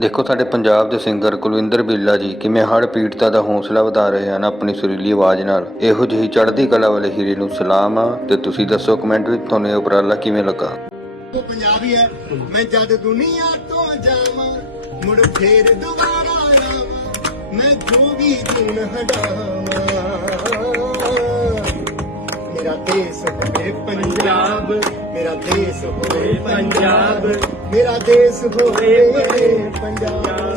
ਦੇਖੋ ਸਾਡੇ ਪੰਜਾਬ ਦੇ ਸਿੰਗਰ ਕੁਲਵਿੰਦਰ ਬਿੱਲਾ ਜੀ ਕਿਵੇਂ ਹੜ੍ਹ ਪੀੜਤਾਂ ਦਾ ਹੌਸਲਾ ਵਧਾ ਰਹੇ ਹਨ ਆਪਣੀ ਸੁਰੀਲੀ ਆਵਾਜ਼ ਨਾਲ। ਇਹੋ ਜਿਹੀ ਚੜ੍ਹਦੀ ਕਲਾ ਵਾਲੇ ਹੀਰੇ ਨੂੰ ਸਲਾਮ ਆ ਤੇ ਤੁਸੀਂ ਦੱਸੋ ਕਮੈਂਟ ਵਿੱਚ ਤੁਹਾਨੂੰ ਇਹ ਉਪਰਾਲਾ ਕਿਵੇਂ ਲੱਗਾ। ਉਹ ਪੰਜਾਬੀ ਹੈ ਮੈਂ ਜਦ ਦੁਨੀਆ ਤੋਂ ਜਾਵਾਂ ਮੁੜ ਫੇਰ ਦੁਬਾਰਾ ਆਵਾਂ ਮੈਂ ਜੋ ਵੀ ਦਿਨ ਹਟਾਵਾਂ ਮੇਰਾ ਦੇਸ਼ ਹੋਵੇ ਪੰਜਾਬ ਮੇਰਾ ਦੇਸ਼ ਹੋਵੇ ਪੰਜਾਬ ਮੇਰਾ ਦੇਸ਼ ਹੋਵੇ ਪੰਜਾਬ।